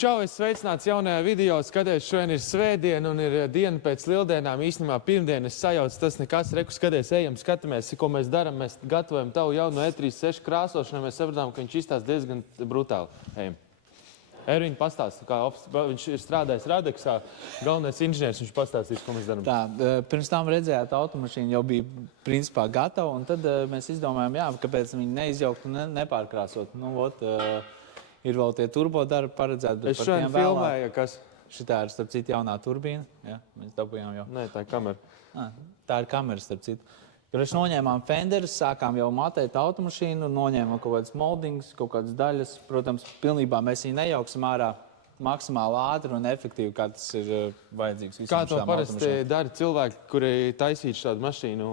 čau, es sveicināts jaunajā video. Skaties, šodien ir svētdiena un ir diena pēc lieldienām. Īstenībā pirmdien es sajaucu, tas nekas. Reku, skaties, ejam, skatāmies, ko mēs darām. Mēs gatavojam tavu jauno E36 krāsošanu. Mēs sapratām, ka viņš izstās diezgan brutāli. Ejam. Erviņ pastāsta, kā viņš ir strādājis Radeksā. Galvenais inženieris, viņš pastāstīs, ko mēs darām. Tā, pirms tam redzējāt, automašīna jau bija principā gatava, un tad mēs izdomājām, jā, kāpēc viņi neizjaukt un nepārkrāsot. Nu, vot, ir vēl tie turbo darbi paredzēti, bet Es par šodien tiem vēlāk. filmēju, kas... Šitā ir, starp citu, jaunā turbīna. Jā, mēs dabujām jau. Nē, tā ir kamera. Tā ir kamera, starp citu. Kad mēs noņēmām fenderus, sākām jau matēt automašīnu, noņēmām kaut kādas moldingas, kaut kādas daļas. Protams, pilnībā mēs viņu nejauksim ārā maksimāli ātri un efektīvi, kā tas ir vajadzīgs visam Kā to šitām parasti automašīnām. dara cilvēki, kuri taisītu šādu mašīnu,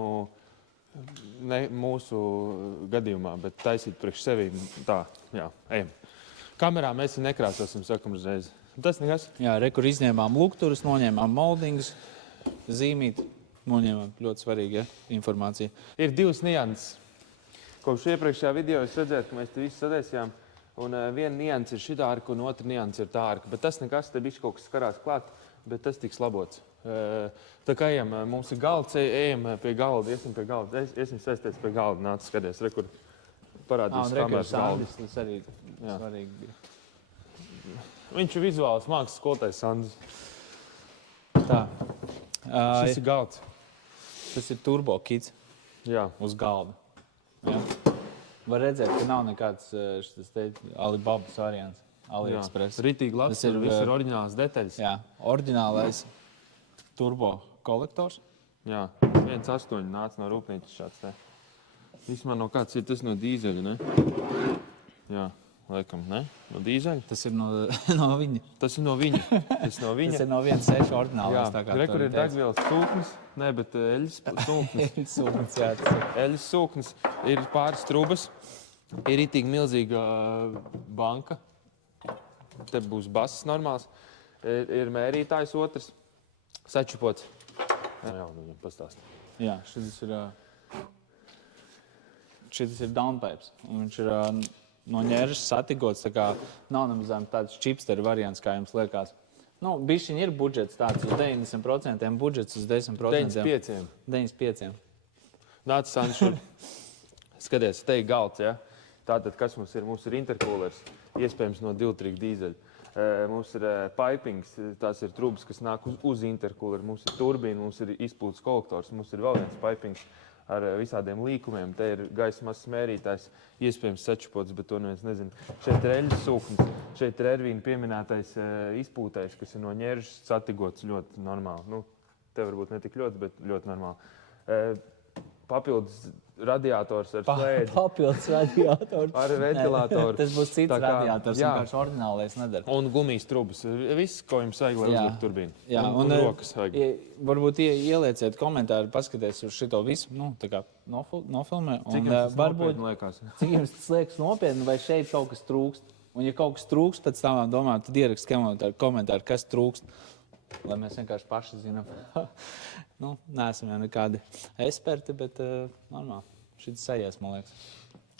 ne mūsu gadījumā, bet taisītu priekš sevi. Tā, jā, ejam. Kamerā mēs viņu nekrāsosim, sakam uzreiz. Tas nekas. Jā, re, kur izņēmām lukturus, noņēmām moldingas, zīmīt, noņēmām ļoti svarīga informācija. Ir divas nianses. Kopš iepriekšējā video es redzēju, ka mēs te visu sadaisījām. Un viena nianse ir šitā arka, un otra nianse ir tā arka. Bet tas nekas, te bišķi kaut kas skarās klāt, bet tas tiks labots. Tā kā ejam, mums ir galds, ejam pie galda, iesim pie galda. Iesim sēsties pie galda, nāc skaties, re, kur parādīs kameras galda. Tas arī svarīgi bija. Viņš ir vizuāls mākslas skolotājs Sandis. Tā. Šis ir galds. Tas ir turbo kits Jā. uz galda. Jā. Var redzēt, ka nav nekāds šis te Alibabas variants. AliExpress. Ritīgi labs, Tas ir, viss ir oriģināls detaļas. Jā, oriģinālais turbo kolektors. Jā, 1.8 nāca no rūpnīcas šāds te. Vismaz no kāds ir tas no dīzeļa, ne? Jā, laikam, ne? No dīzeļa? Tas ir no viņa. Tas ir no viņa. Tas no viņa. Tas ir no 1.6 oriģinālais. Jā, re, kur ir degvielas sūknis. Ne, bet eļas sūknis. Sūknis, jā, tas ir. Eļas sūknis. Ir pāris trubas. Ir ritīgi milzīga banka. Te būs bass normāls. Ir mērītājs otrs. Sačupots. Jā, viņam pastāst. Jā, šitas ir downpipes. Un viņš ir no ņēržas satigots, tā kā nav nemazām tāds čipsteru variants, kā jums liekas. Nu, bišķiņ ir budžets tāds uz 90%, budžets uz 10%. 95. 95. Nāc, Sanšur. Skaties, te ir galds, ja? Tātad, kas mums ir? Mums ir intercoolers, iespējams no 2-3 dīzeļu. Mums ir pipings, tās ir trubas, kas nāk uz intercooleru. Mums ir turbīna, mums ir izpūtas kolektors, mums ir vēl viens pipings ar visādiem līkumiem. Te ir gaisa masas mērītājs, iespējams sačupots, bet to neviens nezina. Šeit ir eļas sūknis, šeit ir Ervīna pieminētais izpūtais, kas ir no ņēržas satigots ļoti normāli. Nu, te varbūt ne tik ļoti, bet ļoti normāli. Papildus radiators ar slēdzi. Papildus radiators. Ar ventilatoru. Tas būs cits radiators, jā. vienkārši oriģinālais nedara. Un gumijas trubas. Viss, ko jums vajag, lai uzlikt turbīnu. Jā, un rokas vajag. Varbūt ielieciet komentāru, paskaties uz šito visu, nu, tā kā nofilmē. Cik jums tas nopietni liekas? Cik jums tas liekas nopietni, vai šeit kaut kas trūkst? Un ja kaut kas trūkst, pēc tam domājam, tad ierakst komentāru, kas trūkst. Lai mēs vienkārši paši zinām. Nu, neesam jau nekādi eksperti, bet normāli. Šitas sajies, man liekas.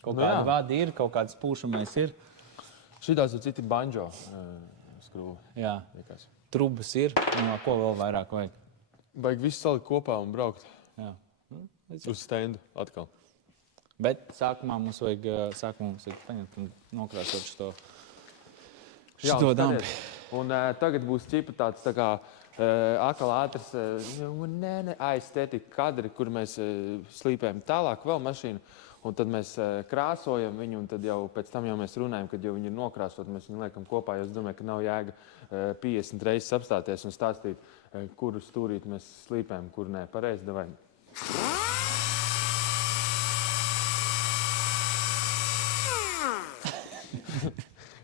Kaut kādi vadi ir, kaut kāds pūšamais ir. Šitās ir citi banjo skrūvi. Jā, Liekas. trubas ir. Un ko vēl vairāk vajag? Vajag visu salikt kopā un braukt Jā. uz stendu atkal. Bet sākumā mums vajag paņemt un nokrāsot šo Jā, dampi. skaties. Un tagad būs čipa tāds tā kā akal ātrs aizstētika kadri, kur mēs slīpējam tālāk vēl mašīnu. Un tad mēs krāsojam viņu, un tad jau pēc tam jau mēs runājam, kad jau viņi ir nokrāsot, mēs viņu liekam kopā. Jo es domāju, ka nav jēga 50 reizes apstāties un stāstīt, kuru stūrīt mēs slīpējam, kur nē. Pareizi, davai.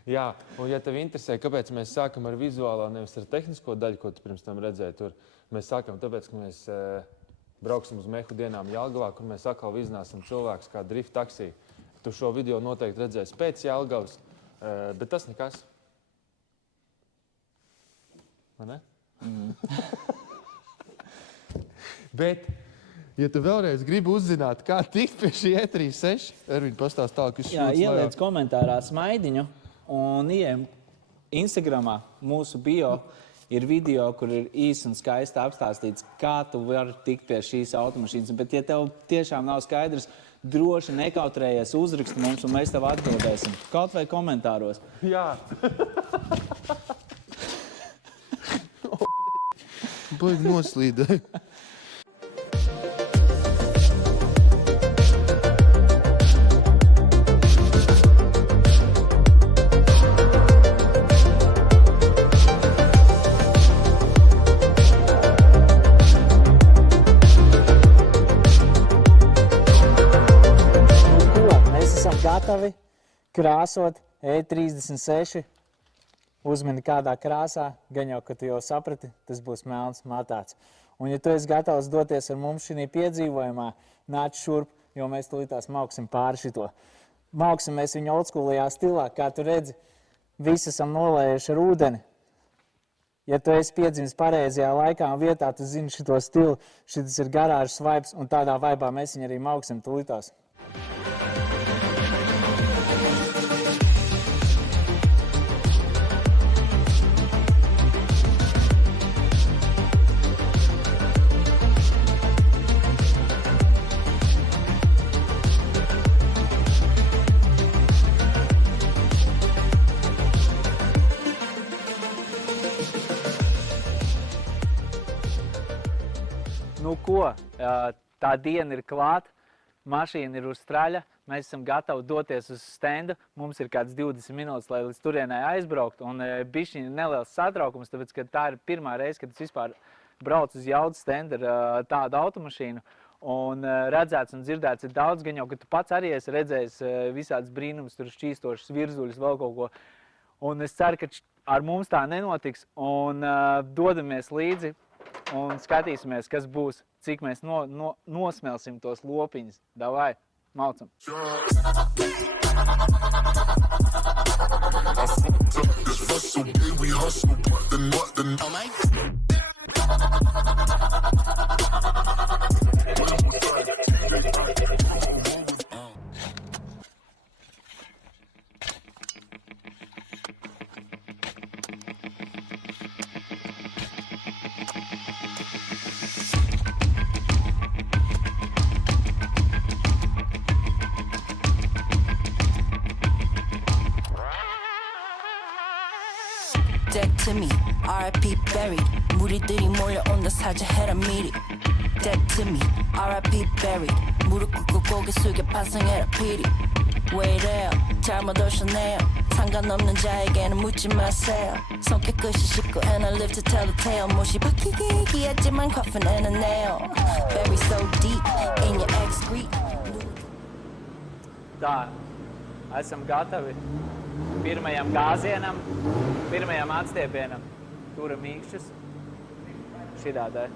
Jā, un ja tev interesē, kāpēc mēs sākam ar vizuālo, nevis ar tehnisko daļu, ko tu pirms tam redzēji tur, mēs sākam tāpēc, ka mēs brauksim uz mehu dienām Jelgavā, kur mēs atkal vizināsim cilvēkus kā drift taksī. Tu šo video noteikti redzēsi pēc Jelgavas, bet tas nekas. Vai ne? Bet, ja tu vēlreiz gribi uzzināt, kā tikt pie šī E36, Erviņ pastāst tālāk, kas Jā, ieliec komentārā smaidiņu un ieejam Instagramā mūsu bio ir video, kur ir īsi un skaisti apstāstīts, kā tu vari tikt pie šīs automašīnas. Bet, ja tev tiešām nav skaidrs, droši nekautrējies uzrakst mums, un mēs tev atbildēsim. Kaut vai komentāros. Jā. Baigi noslīdēja. Gatavi krāsot E36. Uzmini kādā krāsā, gan jau, ka tu jau saprati, tas būs melns matāts. Un ja tu esi gatavs doties ar mums šī piedzīvojumā, nāc šurp, jo mēs tulītās mauksim pāri šito. Mauksim mēs viņu oldschoolajā stilā, kā tu redzi, visi esam nolējuši ar ūdeni. Ja tu esi piedzimis pareizajā laikā un vietā, tu zini šito stilu, šitas ir garāžas vibes, un tādā vaibā mēs viņu arī mauksim tulītās. Nu ko, tā diena ir klāta, mašīna ir uz straļa, mēs esam gatavi doties uz stendu, mums ir kāds 20 minūtes, lai līdz turienai aizbraukt, un bišķiņ neliels satraukums, tāpēc, ka tā ir pirmā reize, kad es vispār braucu uz jaudas stendu ar tādu automašīnu, un redzēts un dzirdēts ir daudz, gan jau, ka tu pats arī esi redzējis visādas brīnums, tur šķīstošas virzuļus, vēl kaut ko, un es ceru, ka ar mums tā nenotiks, un dodamies līdzi, un skatīsimies, kas būs, cik mēs nosmelsim tos lopiņus. Davai, maucam! Deck to me, R.I.P. buried. 무리들이 몰려온다 사자해라 미리. Deck to me, R.I.P. buried. 무릎 꿇고 고개 숙여 반성해라 피리. Way there, 잘못 오셨네요. 상관없는 자에게는 묻지 마세요. 손 깨끗이 씻고 and I live to tell the tale. 못이 박히기 했지만 coffin and a nail. Buried so deep in your excrete. Tā, esam gatavi pirmajam gāzienam, pirmajam atstiepienam. Turam mīkšķus. Šidā te.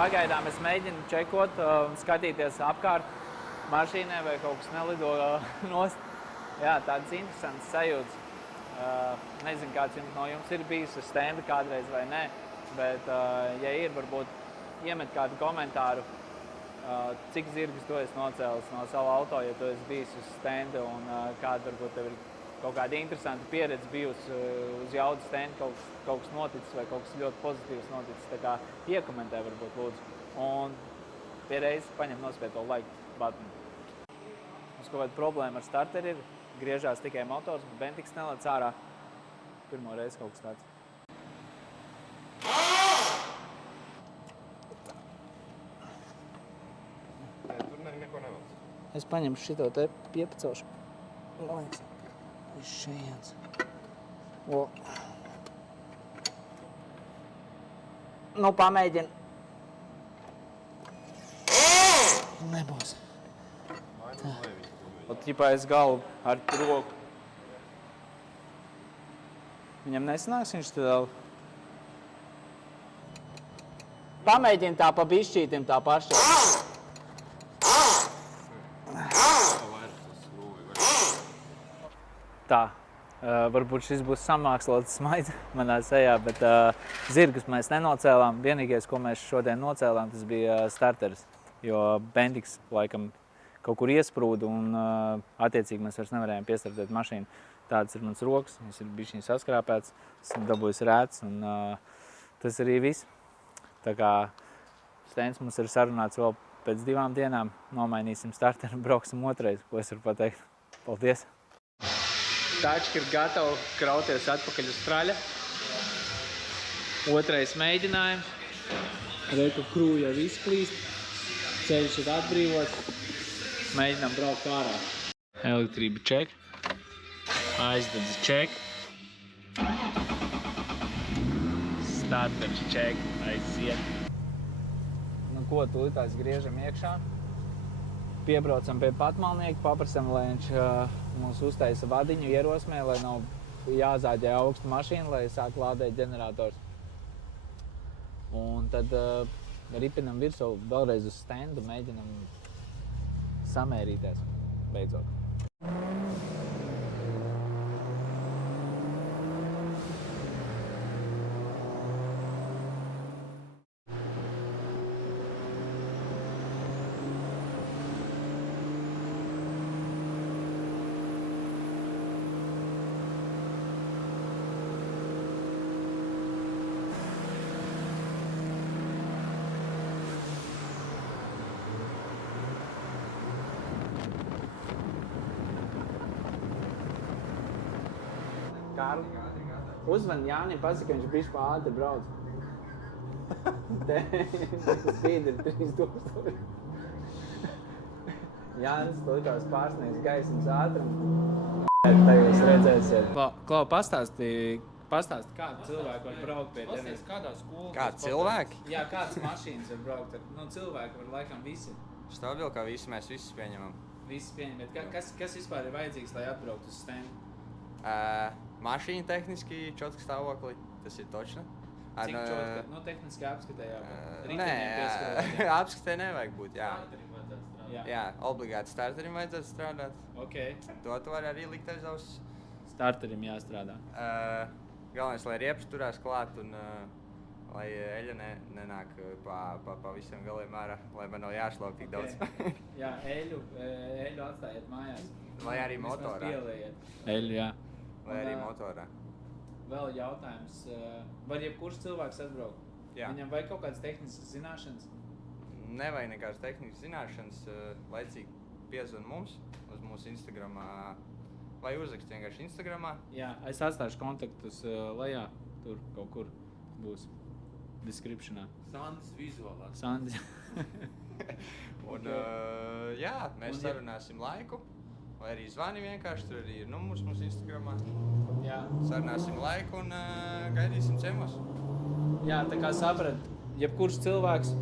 Pagaidām es mēģinu čekot un skatīties apkārt mašīnai, vai kaut kas nelido nost. Jā, tādas interesantas sajūtas. Nezinu, kāds no jums ir bijis uz stenda kādreiz vai nē, bet, ja ir, varbūt iemet kādu komentāru, cik zirgus tu esi nocēlis no savu auto, ja tu esi bijis uz stenda, un kāda varbūt tev ir kaut kāda interesanta pieredze bijusi uz jaudas stenda, kaut kas noticis vai kaut kas ļoti pozitīvs noticis, tā kā iekomentē varbūt lūdzu. Un pie reizes paņem nospied to like button. Mums kaut kāda problēma ar starteri ir, griežās tikai motors, bet bentiks nelēc ārā. Pirmo reizi kaut kas tāds. Tur neko nevēlas. Es paņemšu šito te piepacošu. Liekas, uz šejiens. O. Nu, pamēģini. Nebūs. Tā. Ķipā es galvu ar roku. Viņam nesanāks, viņš tad vēl. Pamēģini tā pa bišķītim tā paša. Tā. Varbūt šis būs samākslots smaids manā sejā, bet zirgus mēs nenocēlām. Vienīgais, ko mēs šodien nocēlām, tas bija starteris, jo bendiks laikam kaut kur iesprūda un attiecīgi mēs vairs nevarējām piestartēt mašīnu. Tāds ir mans rokas, viņš ir bišķiņ saskrāpēts, esmu dabūjis rēts un tas arī viss. Tā kā Steins mums ir sarunāts vēl pēc 2 dienām, nomainīsim starteri un brauksim otrais, ko es varu pateikt. Paldies! Tačka ir gatava krauties atpakaļ uz traļa. Otrais mēģinājums. Reku krūja jau izplīst. Ceļš ir atbrīvots. Mēģinām braukt ārā. Elektrība ček. Aizdedzi ček. Starters ček. Aiziet. Nu ko, tūlītās griežam iekšā. Piebraucam pie patmalnieka, paprasam, lai viņš mums uztaisa vadiņu ierosmē, lai nav jāzāģē augstu mašīnu, lai sāk lādēt ģenerators. Un tad ripinam virsū vēlreiz uz stendu, mēģinam samērīties beidzot. Kārli, uzvan Jānim, pasaka, ka viņš bišķi pa ātri brauc. Spīd ir 3000. Jānis likās pārsniegs gaismas ātrumu. Tā jūs redzēsiet. Klau, pastāsti, kādu cilvēku var braukt pie tevis? Kādi cilvēki? Jā, kādas mašīnas var braukt ar? Nu, cilvēki var laikam visi. Stāvvilkā visi, mēs visus pieņemam. Visi pieņem, bet kas vispār ir vajadzīgs, lai atbraukt uz stendu? Mašīna tehniski čotka stāvoklī, tas ir točna. Cik čotka? Nu, tehniski apskatē jābūt. Nē, apskatē nevajag būt, jā. Jā. Jā, obligāti starterim vajadzētu strādāt. Ok. To tu vari arī likt aiz auss. Starterim jāstrādā. Galvenais, lai riepas turās klāt un lai eļa nenāk pa visiem galiem ārā, lai man nav jāšlaup tik daudz. Jā, eļu atstājiet mājās. Vai arī motorā. Eļu, jā. Vai arī motorā. Vēl jautājums, var jebkurš cilvēks atbraukt? Jā. Viņam vajag kaut kādas tehniskas zināšanas? Nevajag nekādas tehniskas zināšanas, laicīgi piezvan mums uz mūsu Instagramā vai uzrakst vienkārši Instagramā. Jā, es atstāšu kontaktus lejā, tur kaut kur būs descriptionā. Sandis vizuālā. Sandis. Un jā, mēs sarunāsim laiku. Vai arī zvani vienkārši, tur arī ir numurs mūsu Instagramā. Jā. Sarunāsim laiku un gaidīsim ciemos. Jā, tā kā saprat, jebkurš cilvēks,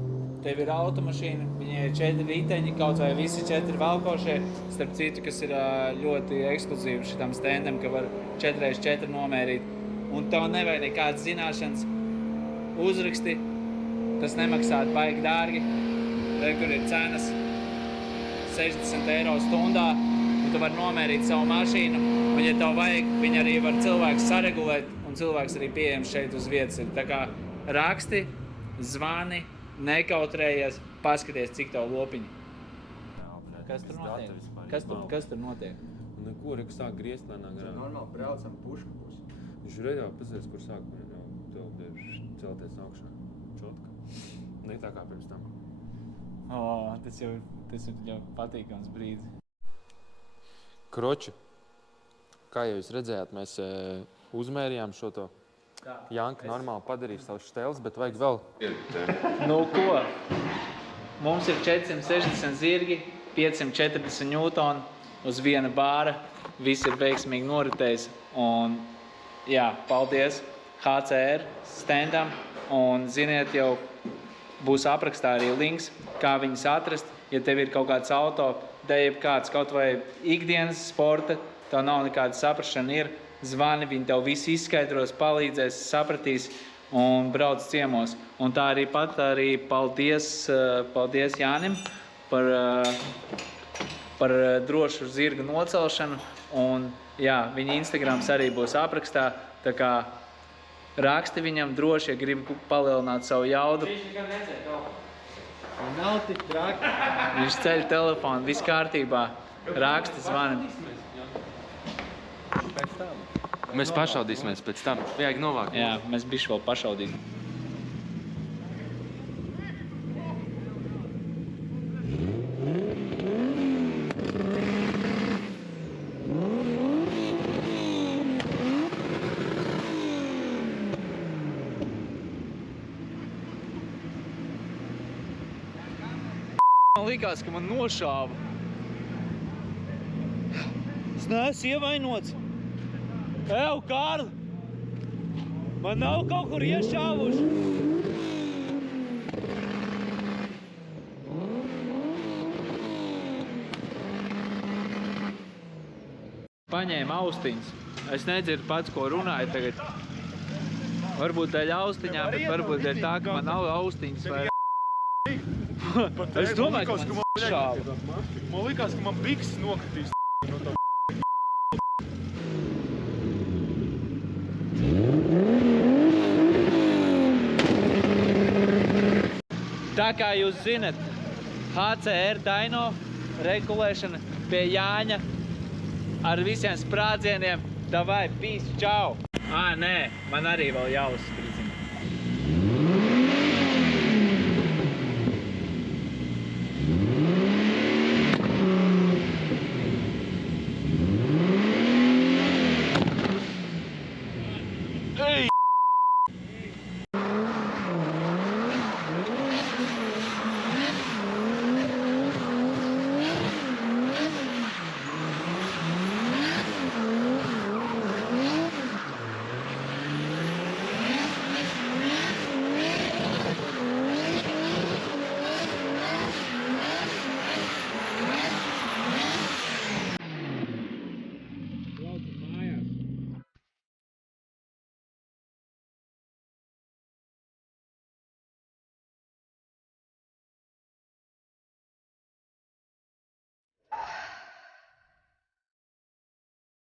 tev ir automašīna, viņai ir 4 riteņi, kaut vai visi 4 valkošie. Starp citu, kas ir ļoti ekskluzīvi šitam stendam, ka var 4x4 nomērīt. Un tev nevajag nekādas zināšanas. Uzraksti, tas nemaksāt baigi dārgi. Kur ir cenas 60 eiro stundā. Un tu vari nomērīt savu mašīnu, un ja tev vajag, viņi arī var cilvēks saregulēt, un cilvēks arī pieejams šeit uz vietas. Tā kā raksti, zvani, nekautrējies, paskaties, cik tev lopiņi. Kas tur notiek? Kas tur notiek? Neko, reku sāk griezt lēnā garā. Normāli braucam pušu pusi. Viņš ir reāli pazies, kur sāk celties augšā. Čotka. Ne tā kā pirms tam. Tas ir jau patīkams brīdis. Kroči, kā jau jūs redzējāt, mēs uzmērījām šo to. Janka normāli padarīja savus štēles, bet vajag vēl. Nu ko? Mums ir 460 zirgi, 540 ņūtoni uz viena bāra. Viss ir veiksmīgi noritējis. Un jā, paldies HCR stendam. Un ziniet, jau būs aprakstā arī links, kā viņus atrast. Ja tev ir kaut kāds auto, jebkāds kaut vai ikdienas sporta, tev nav nekāda saprašana, ir zvani, viņi tev visi izskaidros, palīdzēs, sapratīs un brauc ciemos. Un tā arī paldies Jānim par par drošu zirga nocelšanu. Un, jā, viņa Instagrams arī būs aprakstā, tā kā raksti viņam droši, ja grib palielināt savu jaudu. Nav tik traki. Viņš ceļ telefonu, viss kārtībā, raksti, zvani. Mēs pašaudīsimies pēc tam. Vajag novākt. Jā, mēs bišķi vēl pašaudīsim. Man likās, ka man nošāva. Es neesmu ievainots. Ew, Kārli! Man nav kaut kur iešāvuši. Paņēma austiņas. Es nedzirdu pats, ko runāju tagad. Varbūt dēļ austiņām, bet varbūt dēļ tā, ka man nav austiņas vai... Es domāju, ka man šāva. Man likās, ka man bikses nokritīs no tā. Tā kā jūs zinat, HCR Daino regulēšana pie Jāņa ar visiem sprādzieniem. Davai, peace, čau! Nē, man arī vēl jāuzskrīt.